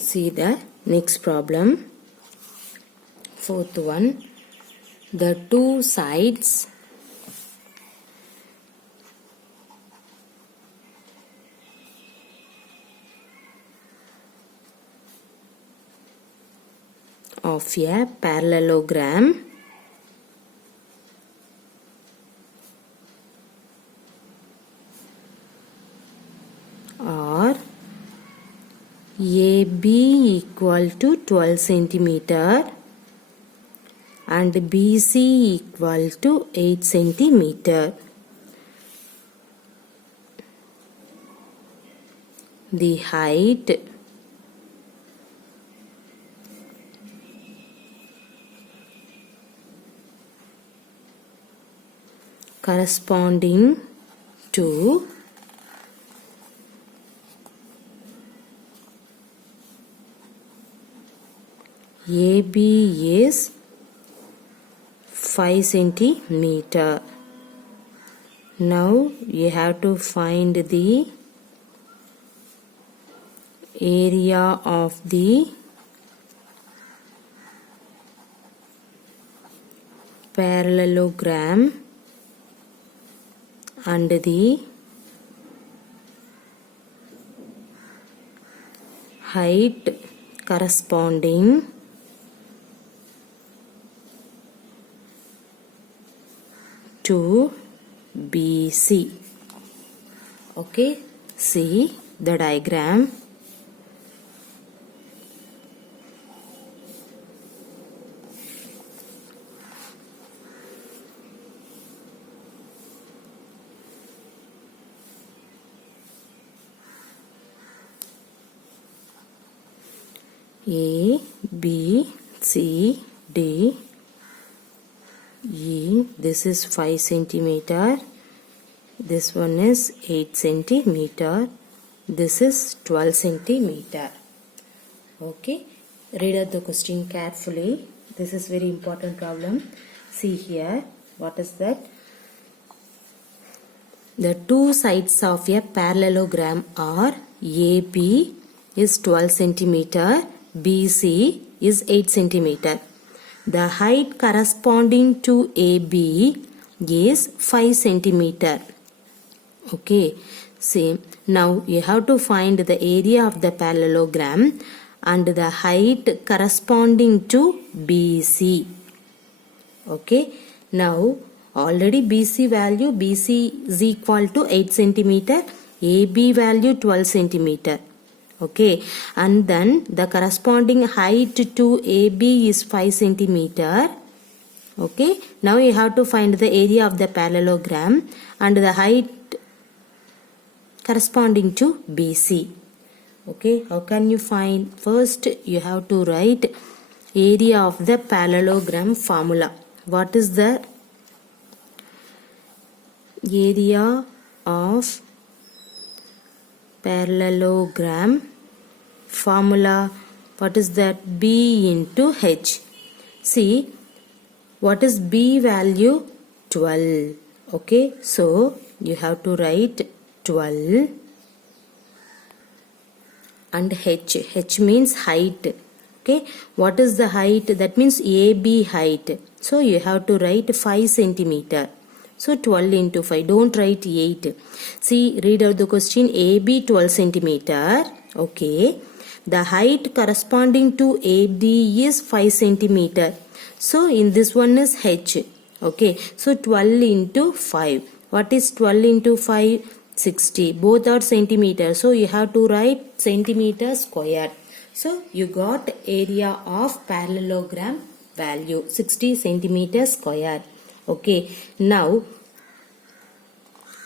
See the next problem. Fourth one. The two sides of a parallelogram are AB equal to 12 centimeter and BC equal to 8 centimeter. The height corresponding to AB is 5 centimeter. Now you have to find the area of the parallelogram and the height corresponding to BC. Okay, see the diagram. A, B, C, D, E. This is 5 centimeter. This one is 8 centimeter. This is 12 centimeter. Okay. Read out the question carefully. This is very important problem. See here. What is that? The two sides of a parallelogram are AB is 12 centimeter. BC is 8 centimeter. The height corresponding to AB is 5 centimeter. Okay, same. Now you have to find the area of the parallelogram and the height corresponding to BC. Okay, now already BC value, BC is equal to 8 centimeter, AB value 12 centimeter. Okay, and then the corresponding height to AB is 5 centimeter. Okay, now you have to find the area of the parallelogram and the height corresponding to BC. Okay, how can you find? First, you have to write area of the parallelogram formula. What is the area of parallelogram formula? What is that? B into H. See, what is B value? 12. Okay, so you have to write 12 and H. H means height. Okay, what is the height? That means AB height. So you have to write 5 centimeter. So 12 into 5. Don't write 8. See, read out the question. AB 12 centimeter. Okay. The height corresponding to AB is 5 centimeter. So in this one is H. Okay. So 12 into 5. What is 12 into 5? 60. Both are centimeter. So you have to write centimeter square. So you got area of parallelogram value 60 centimeter square. Okay, now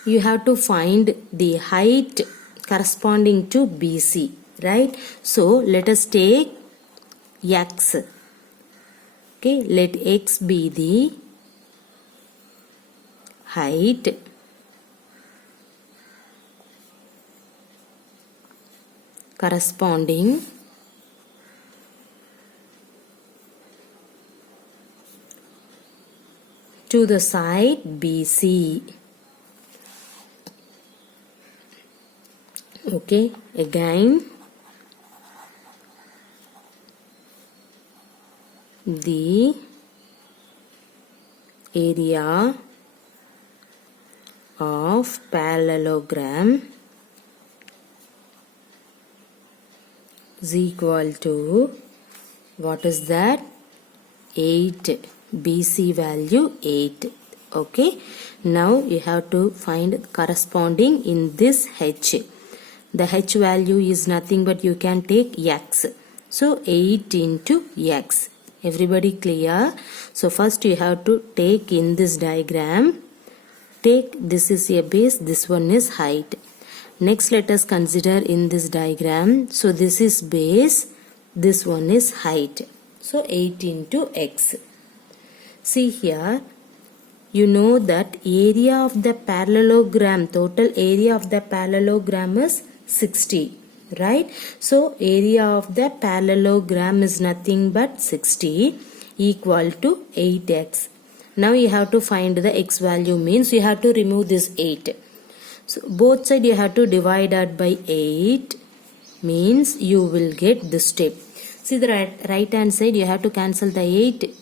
you have to find the height corresponding to BC, right? So let us take X. Okay, let X be the height corresponding to the side BC. Okay, again the area of parallelogram is equal to, what is that? 8. BC value 8. Okay. Now you have to find corresponding in this H. The H value is nothing but you can take X. So 8 into X. Everybody clear? So first you have to take in this diagram. Take this is a base, this one is height. Next let us consider in this diagram. So this is base, this one is height. So 8 into X. See here, you know that area of the parallelogram, total area of the parallelogram is 60, right? So area of the parallelogram is nothing but 60 equal to 8x. Now you have to find the x value, means you have to remove this 8. So both sides you have to divide that by 8, means you will get this step. See the right hand side, you have to cancel the 8.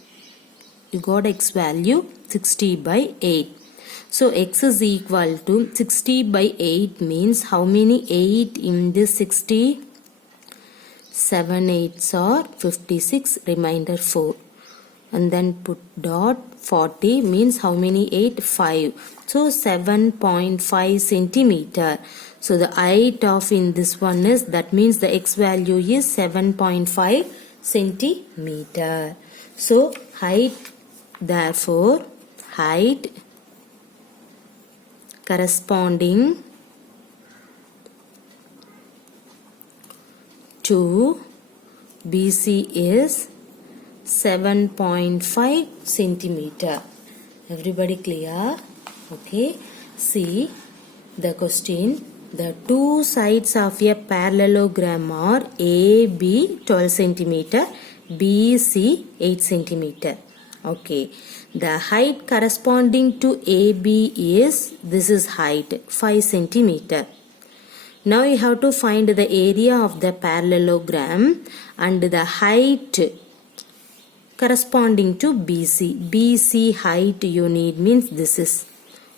You got x value 60 by 8. So x is equal to 60 by 8 means how many 8 in this 60? 7 8s are 56, remainder 4. And then put dot 40 means how many 8? 5. So 7.5 centimeter. So the height of in this one is, that means the x value is 7.5 centimeter. So height, therefore height corresponding to BC is 7.5 centimeter. Everybody clear? Okay. See the question. The two sides of a parallelogram are AB 12 centimeter, BC 8 centimeter. Okay. The height corresponding to AB is, this is height 5 centimeter. Now you have to find the area of the parallelogram and the height corresponding to BC. BC height you need means this is.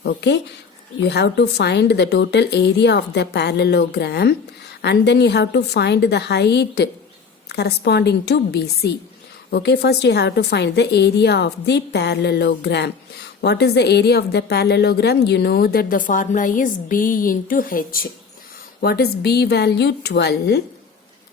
Okay. You have to find the total area of the parallelogram and then you have to find the height corresponding to BC. Okay, first you have to find the area of the parallelogram. What is the area of the parallelogram? You know that the formula is B into H. What is B value? 12.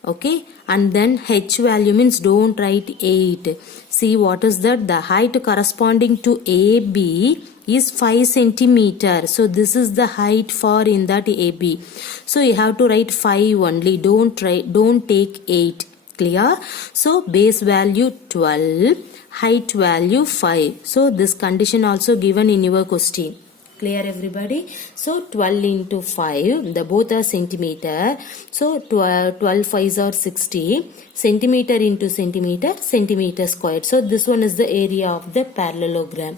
Okay, and then H value means don't write 8. See what is that? The height corresponding to AB is 5 centimeter. So this is the height for in that AB. So you have to write 5 only. Don't take 8. Clear? So base value 12, height value 5. So this condition also given in your question. Clear everybody? So 12 into 5, the both are centimeter. So 12 5s are 60. Centimeter into centimeter, centimeter squared. So this one is the area of the parallelogram.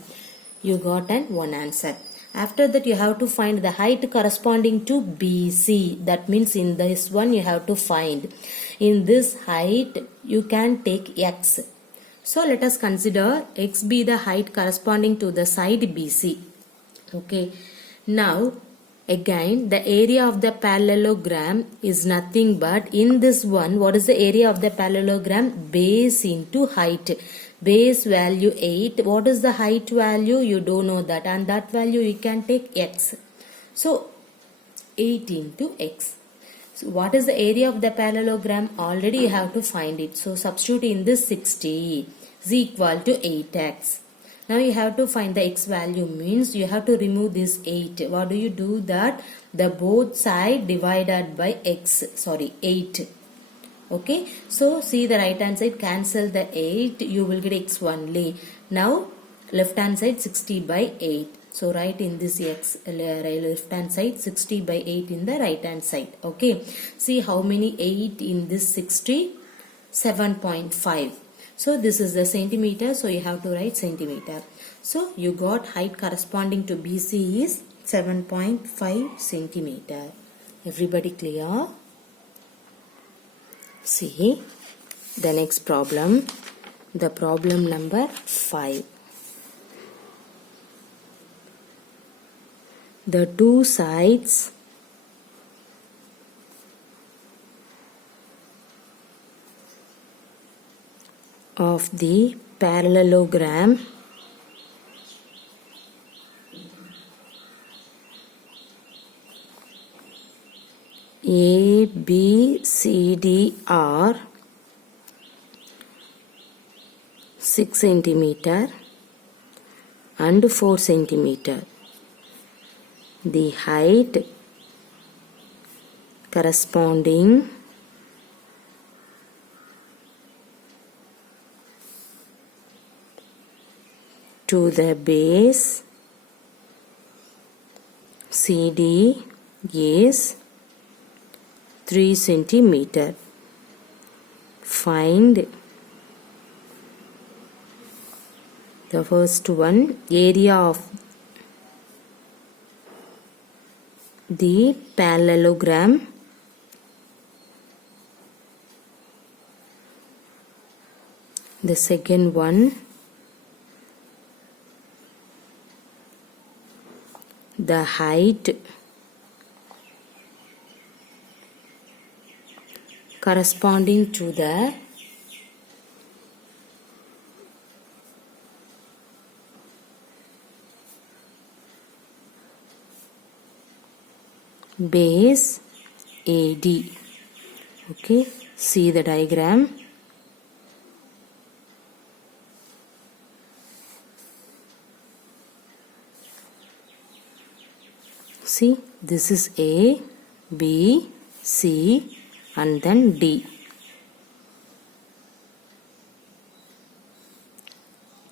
You got one answer. After that you have to find the height corresponding to BC. That means in this one you have to find. In this height you can take x. So let us consider x be the height corresponding to the side BC. Okay. Now again the area of the parallelogram is nothing but in this one, what is the area of the parallelogram? Base into height. Base value 8. What is the height value? You don't know that, and that value you can take x. So 8 into x. So what is the area of the parallelogram? Already you have to find it. So substitute in this 60 is equal to 8x. Now you have to find the x value, means you have to remove this 8. What do you do? That the both side divided by x, 8. Okay, so see the right hand side, cancel the 8, you will get x only. Now left hand side 60 by 8. So write in this x left hand side 60 by 8 in the right hand side. Okay, see how many 8 in this 60? 7.5. So this is the centimeter, so you have to write centimeter. So you got height corresponding to BC is 7.5 centimeter. Everybody clear? See the next problem. The problem number 5. The two sides of the parallelogram A, B, C, D are 6 centimeter and 4 centimeter. The height corresponding to the base CD is 3 centimeter. Find the first one, area of the parallelogram. The second one, the height corresponding to the base AD. Okay, see the diagram. See, this is A, B, C and then D.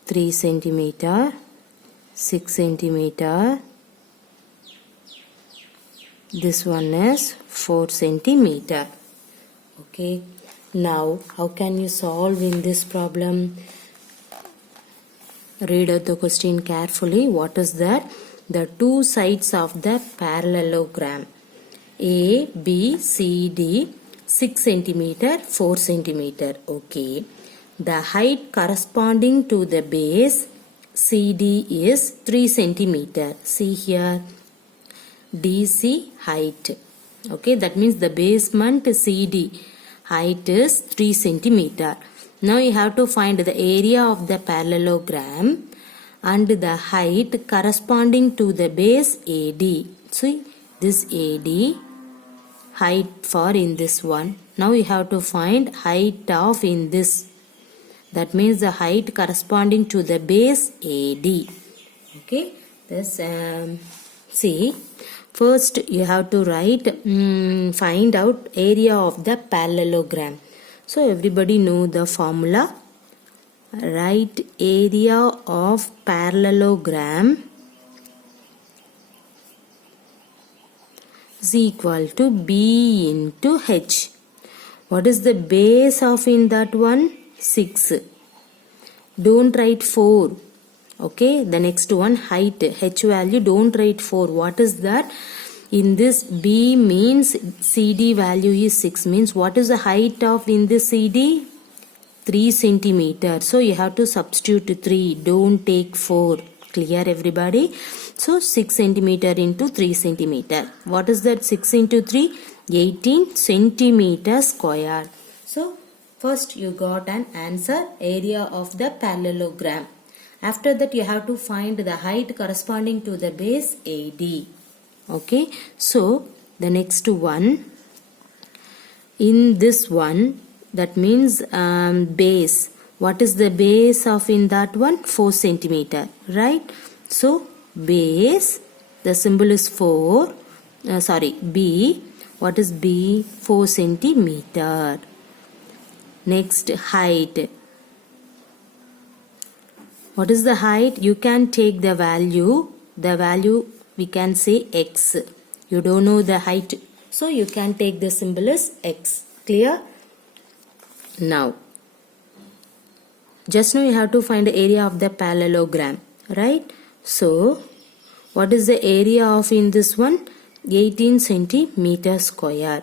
3 centimeter, 6 centimeter. This one is 4 centimeter. Okay, now how can you solve in this problem? Read out the question carefully. What is that? The two sides of the parallelogram A, B, C, D 6 centimeter, 4 centimeter. Okay, the height corresponding to the base CD is 3 centimeter. See here, DC height. Okay, that means the basement CD height is 3 centimeter. Now you have to find the area of the parallelogram and the height corresponding to the base AD. See, this AD height for in this one. Now you have to find height of in this. That means the height corresponding to the base AD. Okay, this see, first you have to write find out area of the parallelogram. So everybody know the formula. Write area of parallelogram is equal to B into H. What is the base of in that one? 6. Don't write 4. Okay, the next one, height, H value, don't write 4. What is that? In this B means CD value is 6, means what is the height of in this CD? 3 centimeter. So you have to substitute 3. Don't take 4. Clear everybody? So 6 centimeter into 3 centimeter. What is that? 6 into 3? 18 centimeter square. So first you got an answer, area of the parallelogram. After that you have to find the height corresponding to the base AD. Okay. So the next one, in this one, that means base. What is the base of in that one? 4 centimeter, right? So base, the symbol is 4. B. What is B? 4 centimeter. Next, height. What is the height? You can take the value. The value we can say X. You don't know the height, so you can take the symbol as X. Clear? Now, just now you have to find the area of the parallelogram, right? So, what is the area of in this one? 18 centimeter square.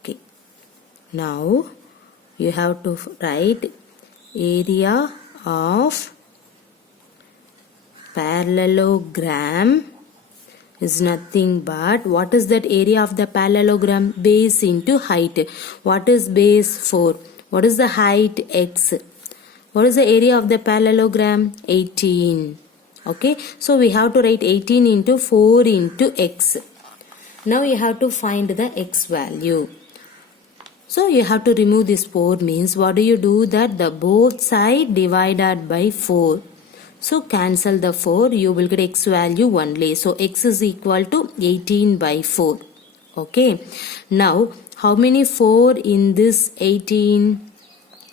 Okay. Now, you have to write area of parallelogram is nothing but, what is that area of the parallelogram? Base into height. What is base? 4. What is the height? X. What is the area of the parallelogram? 18. Okay, so we have to write 18 into 4 into x. Now you have to find the x value. So you have to remove this 4 means what do you do? That the both side divided by 4. So cancel the 4, you will get x value only. So x is equal to 18 by 4. Okay. Now how many 4 in this 18?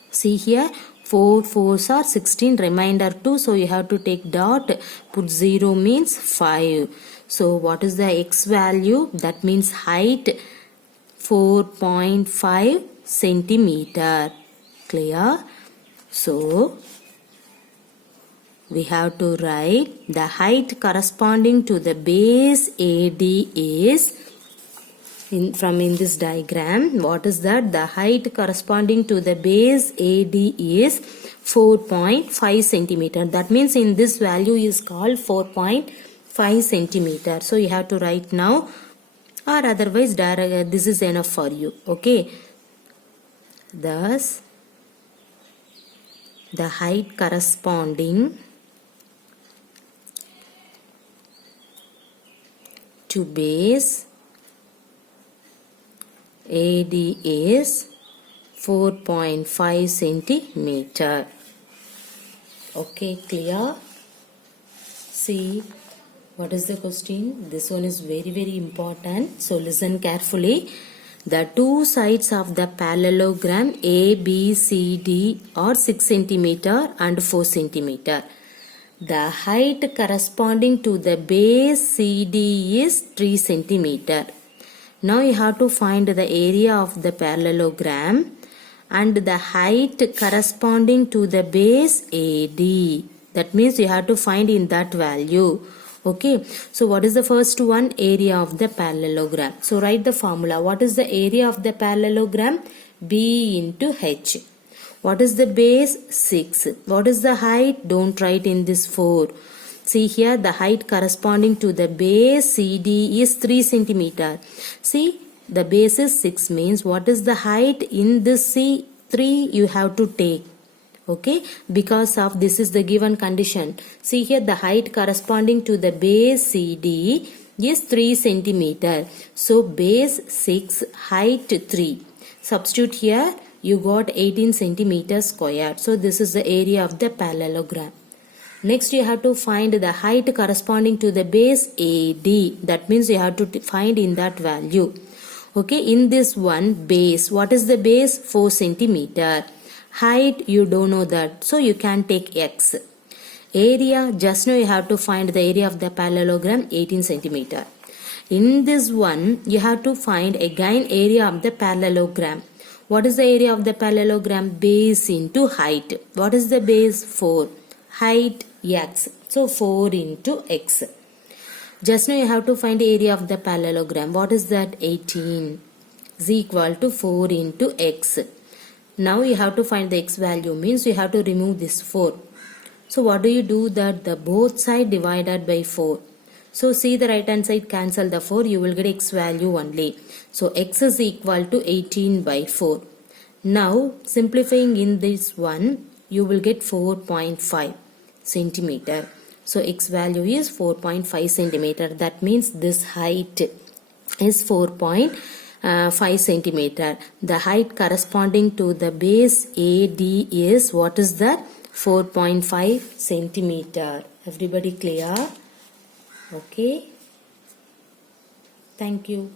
See here, 4 4s are 16, remainder 2. So you have to take dot, put 0 means 5. So what is the x value? That means height 4.5 centimeter. Clear? So we have to write the height corresponding to the base AD is, in this diagram, what is that? The height corresponding to the base AD is 4.5 centimeter. That means in this value is called 4.5 centimeter. So you have to write now, or otherwise this is enough for you. Okay. Thus, the height corresponding to base AD is 4.5 centimeter. Okay, clear? See, what is the question? This one is very, very important. So listen carefully. The two sides of the parallelogram A, B, C, D are 6 centimeter and 4 centimeter. The height corresponding to the base CD is 3 centimeter. Now you have to find the area of the parallelogram and the height corresponding to the base AD. That means you have to find in that value. Okay. So what is the first one? Area of the parallelogram. So write the formula. What is the area of the parallelogram? B into H. What is the base? 6. What is the height? Don't write in this 4. See here, the height corresponding to the base CD is 3 centimeter. See, the base is 6 means what is the height in this C3 you have to take. Okay, because of this is the given condition. See here, the height corresponding to the base CD is 3 centimeter. So base 6, height 3. Substitute here. You got 18 centimeters squared. So this is the area of the parallelogram. Next you have to find the height corresponding to the base AD. That means you have to find in that value. Okay, in this one base, what is the base? 4 centimeter. Height, you don't know that. So you can take X. Area, just now you have to find the area of the parallelogram 18 centimeter. In this one, you have to find again area of the parallelogram. What is the area of the parallelogram? Base into height. What is the base? 4. Height x. So 4 into x. Just now you have to find the area of the parallelogram. What is that? 18 is equal to 4 into x. Now you have to find the x value means you have to remove this 4. So what do you do? That the both side divided by 4. So see the right hand side, cancel the 4, you will get x value only. So x is equal to 18 by 4. Now simplifying in this one, you will get 4.5 centimeter. So x value is 4.5 centimeter. That means this height is 4.5 centimeter. The height corresponding to the base AD is, what is that? 4.5 centimeter. Everybody clear? Okay. Thank you.